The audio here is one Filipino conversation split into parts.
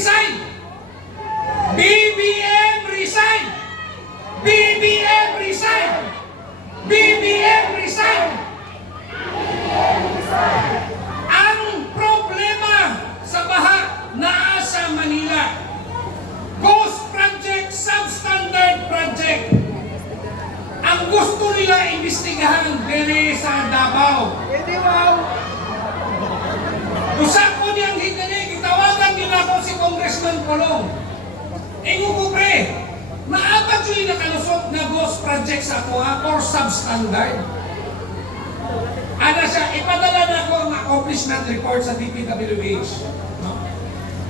resign! BBM resign! BBM resign! BBM resign! Ang problema sa baha na sa Manila, ghost project, substandard project. Ang gusto nila imbestigahan diri sa Davao. Usa ko niyang higani, gitawagan nila ako si Congressman Colong. Ingo ko pre, naapat yun nakalusot na ghost project sa ako or substandard. Ana siya, ipadala na ako ang accomplishment report sa DPWH. No?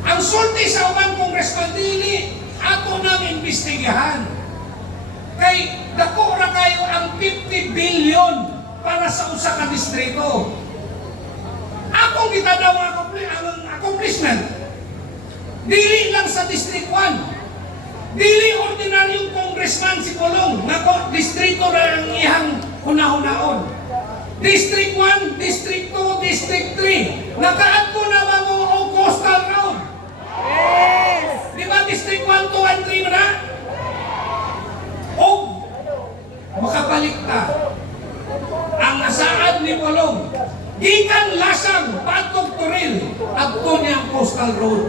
Ang sulti sa uban Congressman dili, ato nang imbestigahan. Kay dako ra kayo ang 50 billion para sa usa ka distrito. Akong gitadaw ang accomplishment. Dili lang sa District 1. Dili ordinaryong congressman si Colong na distrito ra ang ihang hunahunahon. District 1, District 2, District 3. Nakaadto na ba mo o coastal road? Yes! Di ba District 1, 2, and 3 na? O makabalik ta ang asaad ni Colong. Gikan lasang patog Toril adto niya ang coastal road.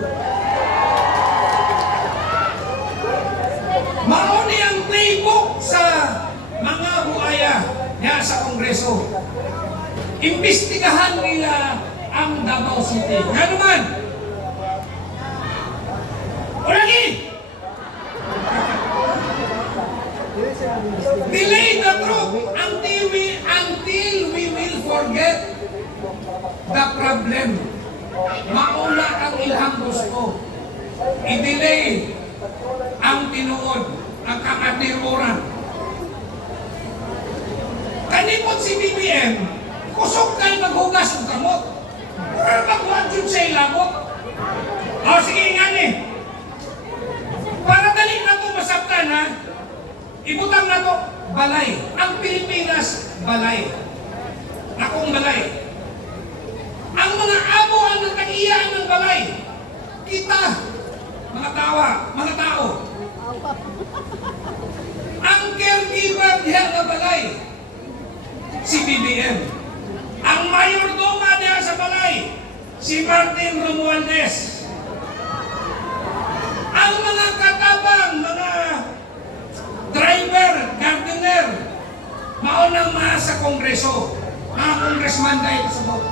Mao ni ang playbook sa mga buaya niya sa Kongreso. Imbestigahan nila ang Davao City. Nga naman, o lagi! Delay the truth until we will forget the problem. Mauna ang ilang gusto. I-delay ang tinuod, ang kakatiruran. Kanipot si BBM, kusok kayo maghugas ng kamot. Pero magwadjud sa ilabot. O sige nga ni. Para dali na ito masabtan ha. Ibutang na ito, balay. Ang Pilipinas, balay. Akong balay. Ang mga amo ang nagkakiyaan ng balay. Kita, mga tao. Ang caregiver diha na balay, si BBM. Ang mayordoma diha sa balay, si Martin Romualdez. Ang mga katabang, mga driver, gardener, maunang mga sa Kongreso, mga congressman dahil sa bot.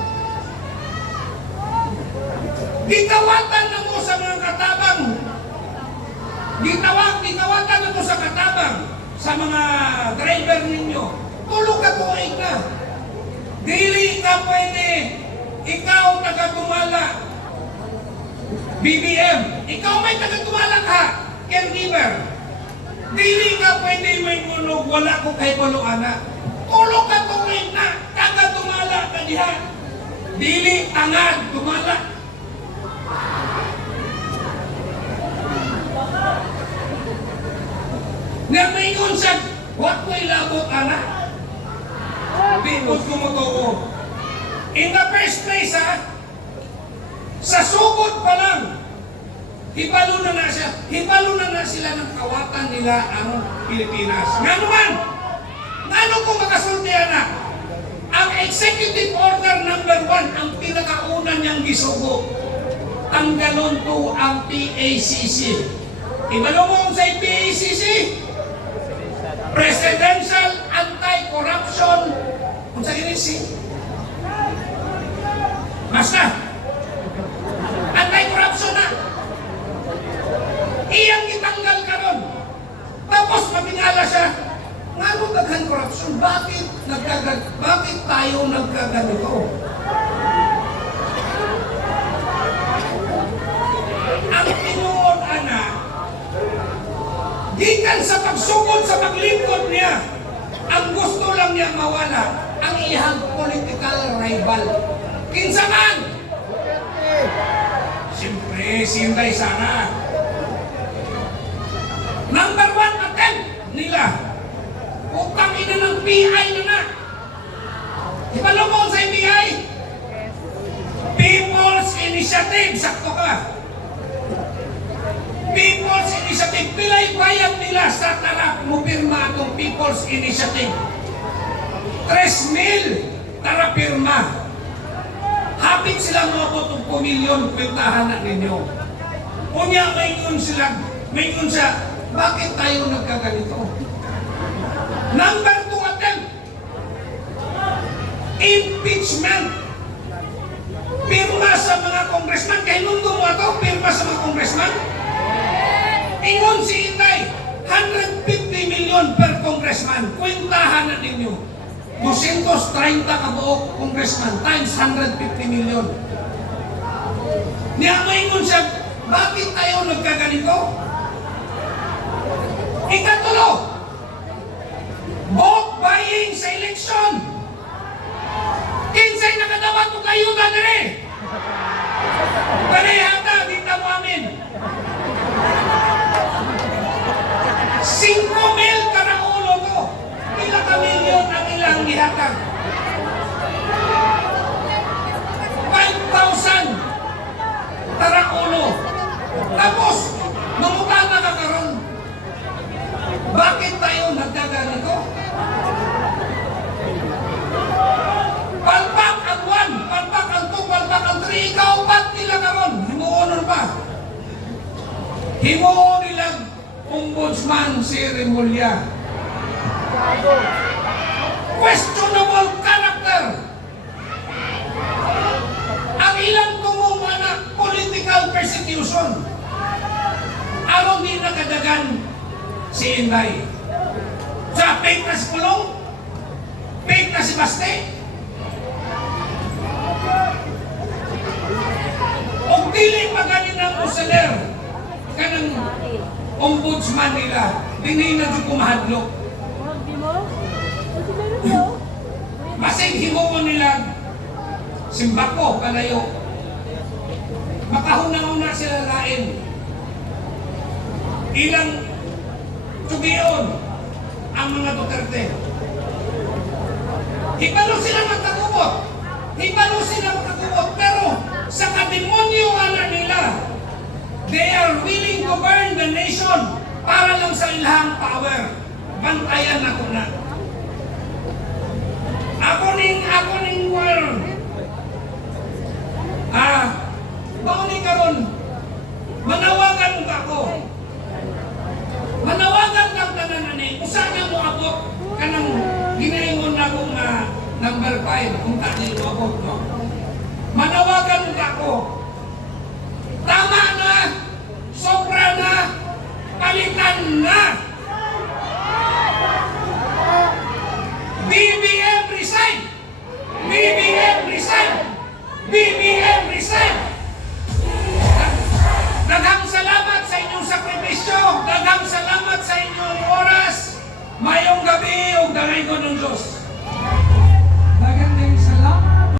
Gitawatan na mo sa mga katabang. Gitawatan na mo sa katabang, sa mga driver ninyo. Tulog ka tuwing na. Dili ka pwede. Ikaw taga-tumala. BBM, ikaw may taga-tumala ka. Caregiver. Dili ka pwede may mulog. Wala ko kay Buluana. Tulog ka tuwing na. Taga-tumala ka diha. Dili tangad tumala. Na mayon siya, what may labot, anak? Bikot kumutuo. In the first place, sa sugod pa lang, hibalo na na sila ng kawatan nila ang Pilipinas. Nga naman, ano kung makasulti, anak? Ang Executive Order number 1, ang pinakauna niyang gisugo, tanggalon to ang PACC. Ibalo mo sa PACC? Presidential Anti-Corruption kung sa inisi. Basta, anti-corruption na. Iyang itanggal ka ron. Tapos mabingala siya, nga nung daghan corruption, bakit tayo nagkaganito? Ang tinuod, anak, gikan sa pagsugod sa paglingkod niya, ang gusto lang niya mawala ang iyang political rival. Kinsa man? Siyempre, si Inday Sara. Number 1 attempt nila. Utang ina ng PI na. Ibalo mo sa PI? People's Initiative, sakto ka. pilay bayad nila sa tarap mo pirma itong People's Initiative. 3,000 tara pirma. Hapit sila mo ito itong pumilyon kwentahan na ninyo. Unya mayroon siya, bakit tayo nagkaganito? Number 2 attempt, impeachment. Pirma sa mga congressman. Kaya nung gumawa ito, pirma sa mga congressman. Ingon si Inday, 150 million per congressman. Kwentahan na ninyo. 230 kabuok congressman times 150 million. Niya maingon siya, bakit tayo nagkaganito? Ikatulo, vote buying sa eleksyon. Kinsay nakadawat o kayo na dire? Kaya hata, dita mo amin. 5,000 karaulo to. Pila ka milyon ang ilang ihatag. 5,000 karaulo. Tapos, mamuta na ka karon. Bakit tayo nagkaganito? Palpak ang 1, palpak ang 2, palpak ang 3, ikaw ba't nila karon? Himuonon pa. Himuon nilang Ombudsman si Remulla. Questionable character. Ang ilang tumumana political persecution. Aron di nakadagan si Inday. Sa fake na si Pulong, fake na si Baste. O dili pa ganina mo saler kanang ombudsman nila, hindi na dyan kumahadlok. Masig himuon nila simbako, palayo. Makahuna-una sila lain. Ilang tugiyon ang mga Duterte. Hibalo sila magkakubot. Hibalo sila magkakubot. Pero sa kademonyo nila, they are willing to burn the nation para lang sa ilhang power. Bantayan ako na. Ako ning world. Bauni karon. Manawagan mo ako. Manawagan lang tanan ani. Usa nga mo abot kanang ginaingon na kong number 5 kung tani mo abot no. Manawagan mo ako. Tama na, sobra na, palitan na. BBM resign! BBM resign! BBM resign! Daghang salamat sa inyong sakripisyo, daghang salamat sa inyong oras. Mayong gabi ug dalay ko ng Diyos.